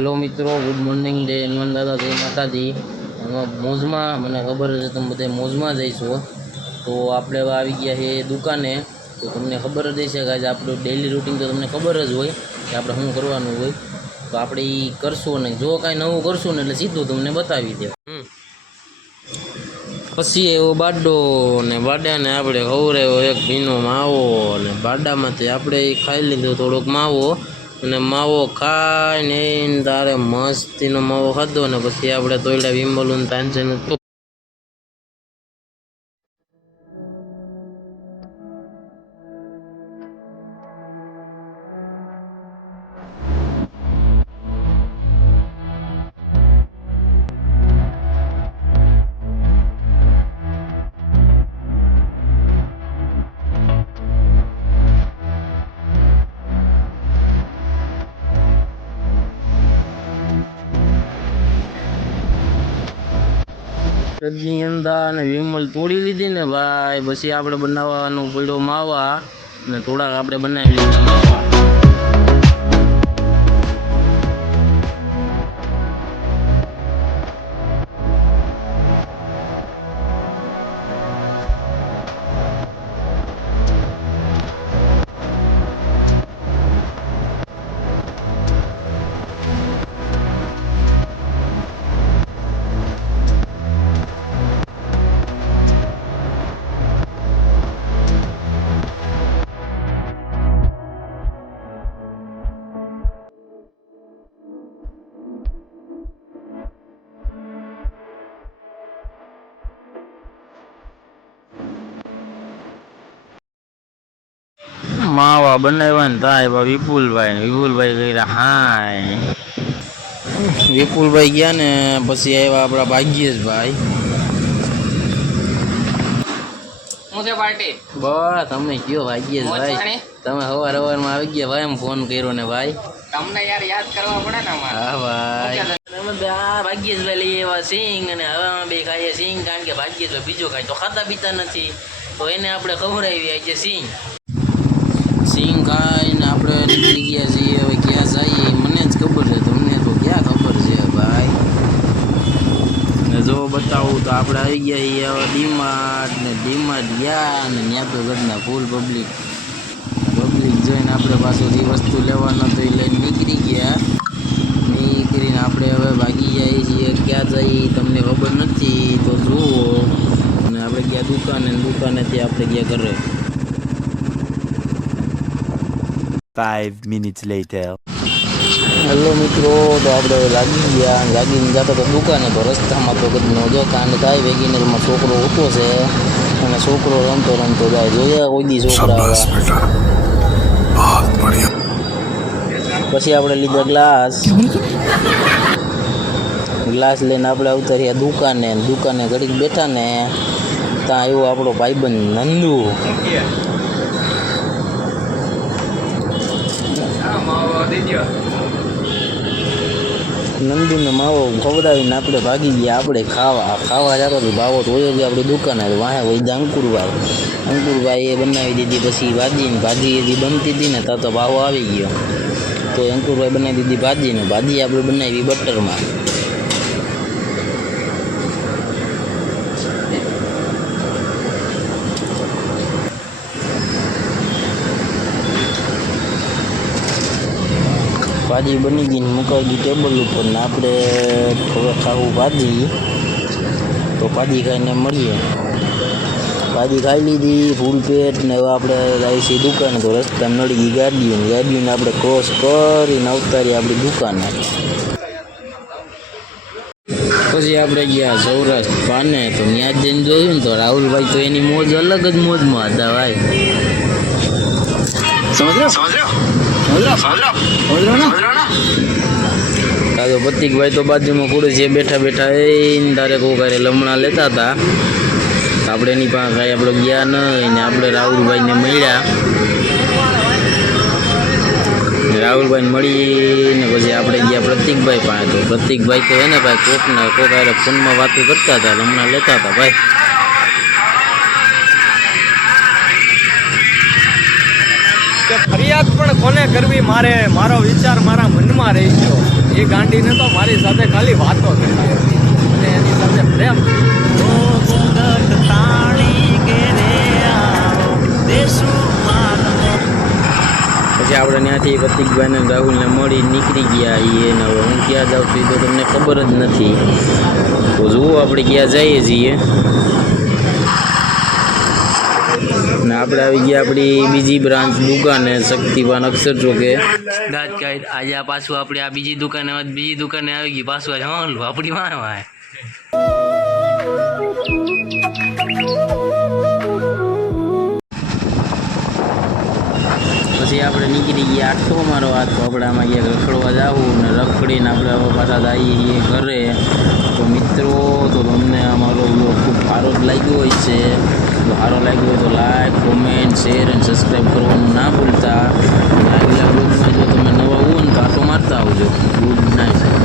Hello મિત્રો, good morning જય હનુમાન દાદા, જય માતાજી. મોજમાં મને ખબર છે તમે બધા મોજમાં જઈશો. તો આપણે હવે આવી ગયા છે દુકાને. તો તમને ખબર જ હશે કે આજે આપણું ડેઈલી રૂટીન તો તમને ખબર જ હોય કે આપણે શું કરવાનું હોય. તો આપણે એ કરશું ને જો કાંઈ નવું કરશું ને એટલે સીધું તમને બતાવી દે. પછી એવો બાડો ને બાડાને આપણે ખવડાવ્યો એક ભીનો માવો, અને બાડામાંથી આપણે ખાઈ લીધો થોડોક માવો. અને માવો ખાઈને તારે મસ્તીનો માવો ખાધો ને પછી આપણે તોડ્યા વિમલું તાંજન. સબ્જી અંદા અને વિમલ તોડી લીધી ને ભાઈ. પછી આપણે બનાવવાનું પડ્યો માવા, અને થોડાક આપણે બનાવી લીધા માવા. માવા બનાવ્યા ને થાય વિપુલભાઈ કર્યા હાય. વિપુલભાઈ ગયા ને પછી આવ્યા આપણા ભાગ્યેશભાઈ. બસ તમે કયો ભાગ્યેશભાઈ, તમે સવારમાં આવી ગયા ભાઈ, એમ ફોન કર્યો ને ભાઈ. તમને યાર યાદ કરવા પડે ને. હા ભાઈ, ભાગ્યેશભાઈ લઈ આવ્યા સિંગ, અને હવે અમે બે ખાઈએ સિંગ, કારણ કે ભાગ્યેશભાઈ બીજો ખાય તો ખાતા પીતા નથી, તો એને આપણે ખવડાવી આજે સિંગ ખાઈને આપણે નીકળી ગયા છીએ. હવે ક્યાં જઈએ મને જ ખબર છે, તમને તો ક્યાં ખબર છે ભાઈ. ને જો બતાવું તો આપણે આવી ગયા છીએ હવે ડીમાર્ટ ગયા, અને ત્યાં તો ઘરના ફૂલ પબ્લિક જોઈને આપણે પાછું જે વસ્તુ લેવાનો તો એ લઈને નીકળી ગયા. નીકળીને આપણે હવે ભાગી જઈએ છીએ. ક્યાં જઈએ તમને ખબર નથી તો જુઓ. અને આપણે ગયા દુકાનેથી આપણે ગયા ઘરે. 5 minutes later. હેલો મિત્રો, તો આપણે લાગીને જતા તો દુકાને, તો રસ્તામાં તો કદનો જો કાંડ થાય. વેગીનરમાં છોકરો ઊભો છે અને છોકરો રમતો જાય. જોયા કોઈ દી છોકરા. પછી આપણે લીધા ગ્લાસ લઈને આપણે ઉતર્યા દુકાને ઘડીક બેઠા ને ત્યાં આવ્યો આપણો ભાઈબંધ નંદુ. નંદુને માવો ખવડાવીને આપણે ભાગી ગયા. આપણે ખાવા જતો હતો ભાવો તો હોય ગયો આપણી દુકાને. વાહે વૈદા અંકુરભાઈ એ બનાવી દીધી પછી ભાજી એથી બનતી હતી ને ત્યાં તો ભાવો આવી ગયો. તો અંકુરભાઈ બનાવી દીધી ભાજી આપણે બનાવી બટરમાં. ભાજી બની ગઈ ને મુકાઈ ગઈ ટેબલ ઉપર, ને આપણે થોડું ખાવું ભાજી. તો ભાજી ખાઈને મળીએ. ભાજી ખાઈ લીધી ફૂલ પેટ ને હવે આપણે આવી છીએ દુકાને. તો રસ્તામાં નડી ગઈ ગાડીઓને આપણે ક્રોસ કરીને અવતારી આપણી દુકાને. પછી આપણે ગયા સૌરાષ્ટ્ર પાને. તો ત્યાં જઈને જોયું ને તો રાહુલભાઈ તો એની મોજ અલગ જ મોજમાં હતા ભાઈ. સમજ તો પ્રતિકભાઈ તો બાજુમાં ખુરશીએ બેઠા એ તારે કોકારે લમણા લેતા હતા. આપણે એની પાસે કાંઈ આપણે ગયા નહીં ને આપણે રાહુલભાઈને મળ્યા. રાહુલભાઈને મળીને પછી આપણે ગયા પ્રતિકભાઈ પાસે. તો પ્રતિકભાઈ તો એને ભાઈ કોકારે ફોનમાં વાતો કરતા હતા, લમણા લેતા હતા ભાઈ. કે ફરિયાદ પણ કોને કરવી મારો વિચાર મારા મનમાં રહી ગયો. એ ગાંડીને તો મારી સાથે ખાલી વાતો કરી હતી અને એની સાથે પ્રેમ પછી આપણે ત્યાંથી પ્રતિકભાઈને અને રાહુલને મળી નીકળી ગયા છીએ ને હવે હું ક્યાં જાઉં છું એ તો તમને ખબર જ નથી. તો જુઓ આપણે ક્યાં જઈએ છીએ ને આપણે આવી ગયા આપણી બીજી બ્રાન્ચ દુકાને શક્તિવાન અક્ષર ચોકે. આજે આ પાછું આપણે આ બીજી દુકાને આવી ગઈ પાછું આજે હા આપણી વાય પછી આપણે નીકળી ગયા આટલો મારો હાથ તો આપણે આમાં ગયા રખડવા જાવું ને રખડીને આપણે હવે પાછા જઈએ ઘરે. તો મિત્રો તો તમને અમારો બ્લોગ ખૂબ સારો જ લાગ્યો હોય છે. તો સારો લાગ્યો હોય તો લાઈક કોમેન્ટ શેર અને સબસ્ક્રાઈબ કરવાનું ના ભૂલતા. આગલા બ્લોગમાં જો તમે નવા હોવ ને તો આટો મારતા આવજો. Good night.